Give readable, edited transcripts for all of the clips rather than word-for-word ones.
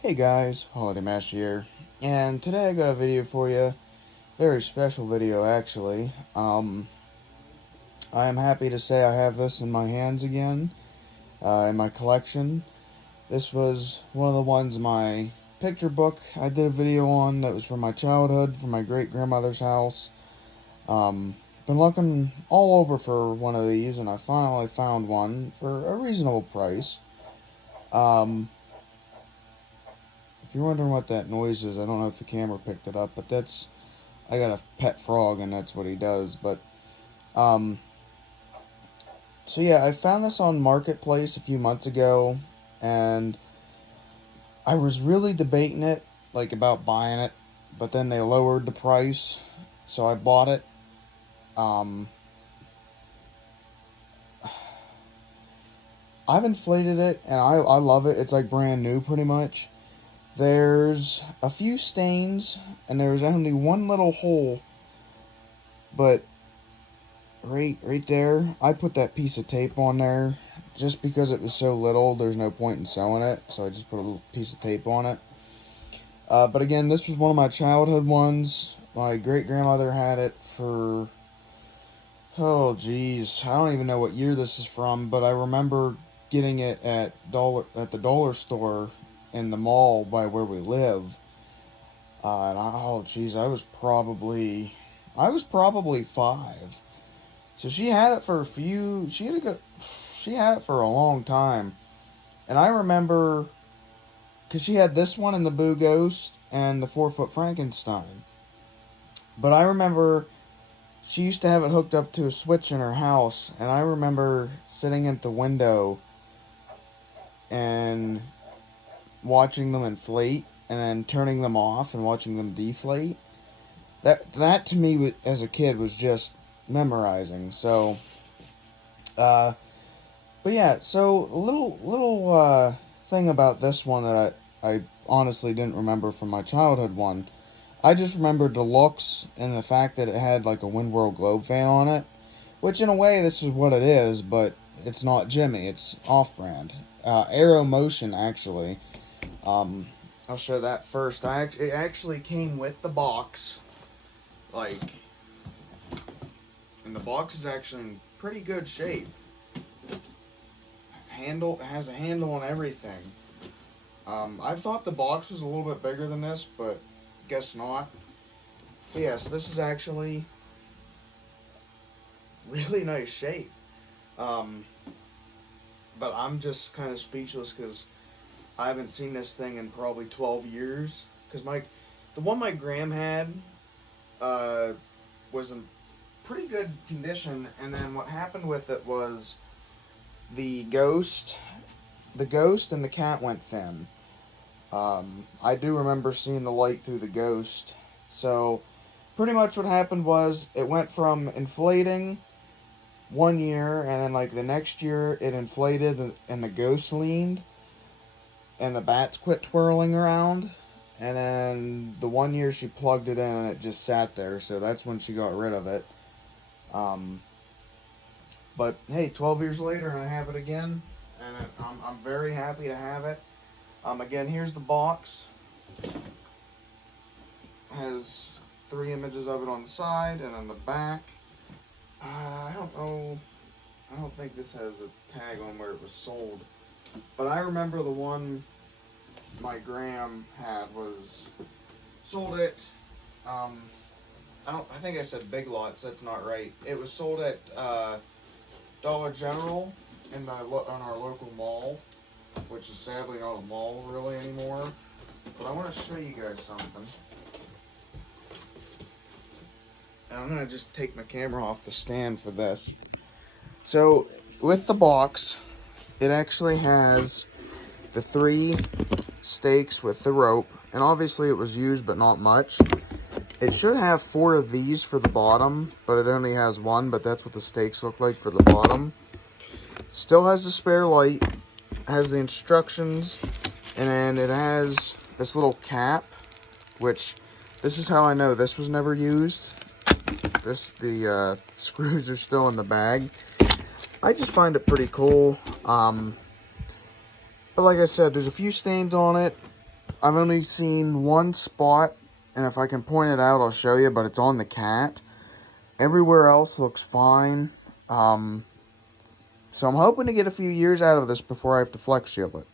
Hey guys, Holiday Master here, and today I got a video for you. Very special video, actually. I am happy to say I have this in my hands again, in my collection. This was one of the ones in my picture book I did a video on that was from my childhood, from my great-grandmother's house. Been looking all over for one of these, and I finally found one for a reasonable price. If you're wondering what that noise is, I don't know if the camera picked it up, but I got a pet frog and that's what he does. But, so yeah, I found this on Marketplace a few months ago, and I was really debating it, like about buying it, but then they lowered the price, so I bought it. I've inflated it, and I love it. It's like brand new, pretty much. There's a few stains, and there's only one little hole, but right there, I put that piece of tape on there just because it was so little. There's no point in sewing it, so I just put a little piece of tape on it. But again, this was one of my childhood ones. My great-grandmother had it for, oh geez, I don't even know what year this is from, but I remember getting it at the dollar store in the mall by where we live. Oh geez, I was probably 5. So she had it for she had it for a long time. And I remember, because she had this one in the Boo Ghost and the 4-foot Frankenstein. But I remember she used to have it hooked up to a switch in her house, and I remember sitting at the window and watching them inflate and then turning them off and watching them deflate. That to me as a kid was just memorizing. So but yeah, so a little thing about this one that I honestly didn't remember from my childhood one. I just remembered the looks and the fact that it had like a Windworld globe fan on it, which in a way this is what it is, but it's not Jimmy, it's off-brand. Aero Motion, actually. I'll show that first. It actually came with the box, like, and the box is actually in pretty good shape. It has a handle and everything. I thought the box was a little bit bigger than this, but guess not. But yes, this is actually really nice shape. But I'm just kind of speechless because I haven't seen this thing in probably 12 years. Because the one my Gram had was in pretty good condition. And then what happened with it was the ghost and the cat went thin. I do remember seeing the light through the ghost. So pretty much what happened was it went from inflating one year, and then like the next year it inflated and the ghost leaned and the bats quit twirling around, and then the one year she plugged it in and it just sat there, so that's when she got rid of it. But hey, 12 years later and I have it again, and I'm very happy to have it. Again, here's the box. It has 3 images of it on the side, and on the back, I don't know. I don't think this has a tag on where it was sold. But I remember the one my Gram had was sold at, I think I said Big Lots, that's not right. It was sold at Dollar General on our local mall, which is sadly not a mall really anymore. But I want to show you guys something. And I'm going to just take my camera off the stand for this. So, with the box, it actually has the 3 stakes with the rope. And obviously it was used, but not much. It should have 4 of these for the bottom, but it only has 1. But that's what the stakes look like for the bottom. Still has the spare light. Has the instructions. And then it has this little cap, which this is how I know this was never used. The screws are still in the bag. I just find it pretty cool. But like I said, there's a few stains on it. I've only seen one spot, and if I can point it out, I'll show you, but it's on the cat. Everywhere else looks fine. So I'm hoping to get a few years out of this before I have to flex seal it.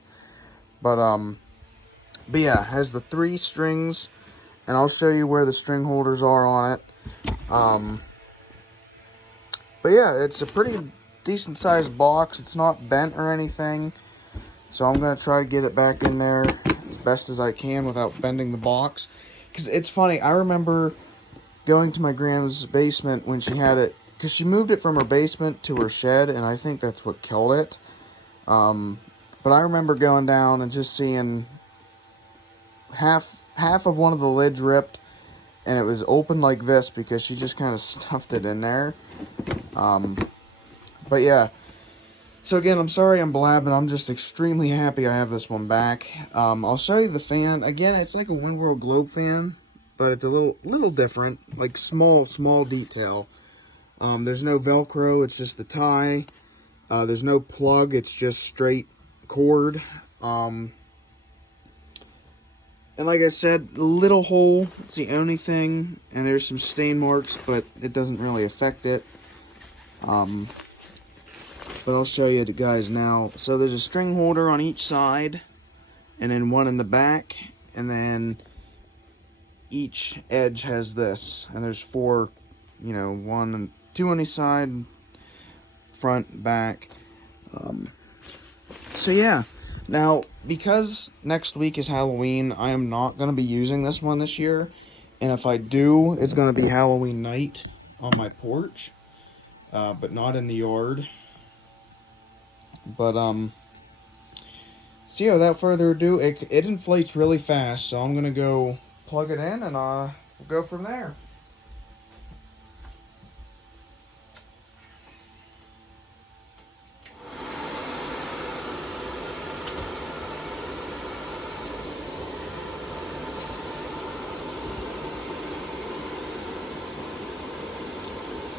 But yeah, it has the 3 strings, and I'll show you where the string holders are on it. But yeah, it's a pretty decent sized box. It's not bent or anything. So I'm going to try to get it back in there as best as I can without bending the box. Because it's funny, I remember going to my grandma's basement when she had it, because she moved it from her basement to her shed, and I think that's what killed it. But I remember going down and just seeing half of one of the lids ripped, and it was open like this because she just kind of stuffed it in there. But yeah, so again, I'm sorry I'm blabbing. I'm just extremely happy I have this one back. I'll show you the fan. Again, it's like a One World Globe fan, but it's a little different, like small detail. There's no Velcro, it's just the tie. There's no plug, it's just straight cord. And like I said, the little hole, it's the only thing, and there's some stain marks, but it doesn't really affect it. But I'll show you guys now. So there's a string holder on each side, and then one in the back, and then each edge has this, and there's 4, 1 and 2 on each side, front, back. So yeah, now because next week is Halloween, I am not going to be using this one this year, and if I do, it's going to be Halloween night on my porch, but not in the yard. But so yeah, without further ado, it inflates really fast, so I'm going to go plug it in, and we'll go from there.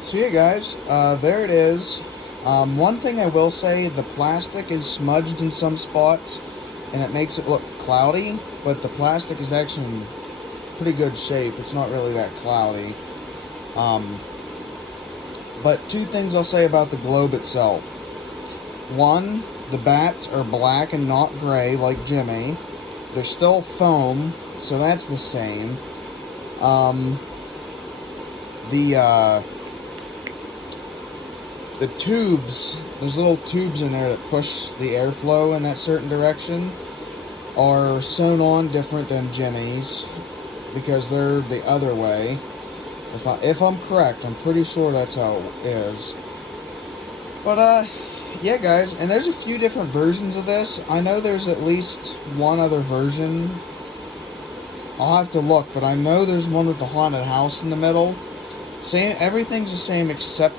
So yeah guys, there it is. One thing I will say, the plastic is smudged in some spots and it makes it look cloudy, but the plastic is actually in pretty good shape. It's not really that cloudy. But 2 things I'll say about the globe itself. 1, the bats are black and not gray like Jimmy. They're still foam, so that's the same. The tubes, there's little tubes in there that push the airflow in that certain direction, are sewn on different than Jimmy's because they're the other way. If I'm correct, I'm pretty sure that's how it is. But yeah guys, and there's a few different versions of this. I know there's at least one other version. I'll have to look, but I know there's one with the haunted house in the middle. Everything's the same except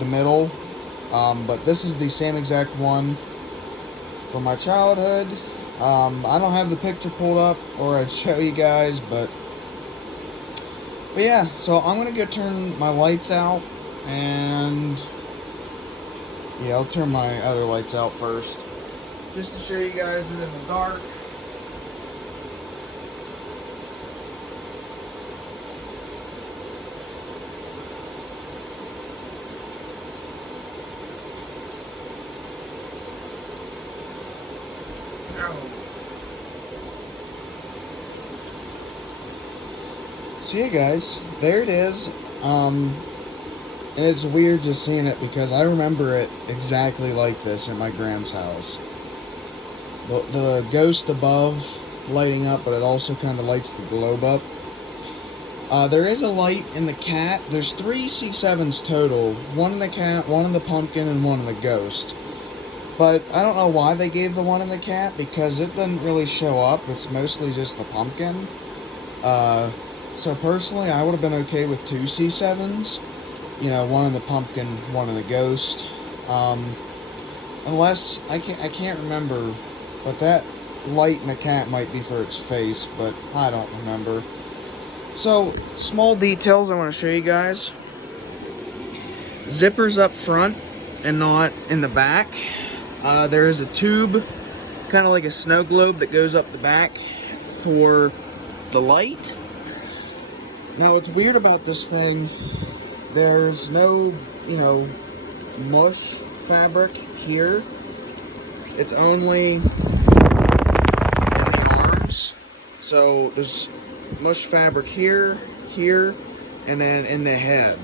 the middle, but this is the same exact one from my childhood. I don't have the picture pulled up, or I'd show you guys, but yeah, so I'm gonna go turn my lights out, and yeah, I'll turn my other lights out first, just to show you guys it in the dark. So yeah guys, there it is. And it's weird just seeing it because I remember it exactly like this at my grand's house. The ghost above lighting up, but it also kind of lights the globe up. There is a light in the cat. There's 3 C7s total. 1 in the cat, 1 in the pumpkin, and 1 in the ghost. But I don't know why they gave the 1 in the cat, because it doesn't really show up. It's mostly just the pumpkin. So personally, I would have been okay with 2 C7s. 1 in the pumpkin, 1 in the ghost. Unless, I can't remember, but that light in the cat might be for its face, but I don't remember. So, small details I want to show you guys. Zippers up front and not in the back. There is a tube, kind of like a snow globe, that goes up the back for the light. Now, what's weird about this thing, there's no, mush fabric here. It's only in the arms. So there's mush fabric here, and then in the head.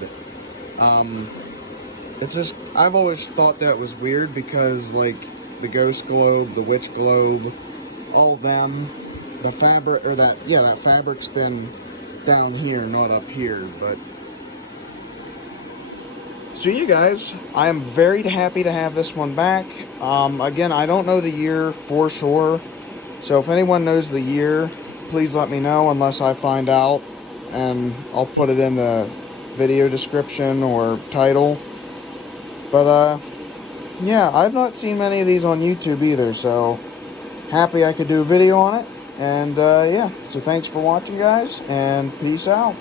It's just, I've always thought that was weird because, like, the ghost globe, the witch globe, all of them, the fabric, or that fabric's been down here, not up here, but... So you guys, I am very happy to have this one back. Again, I don't know the year for sure, so if anyone knows the year, please let me know, unless I find out, and I'll put it in the video description or title. But, yeah, I've not seen many of these on YouTube either, so happy I could do a video on it. And, yeah, so thanks for watching, guys, and peace out.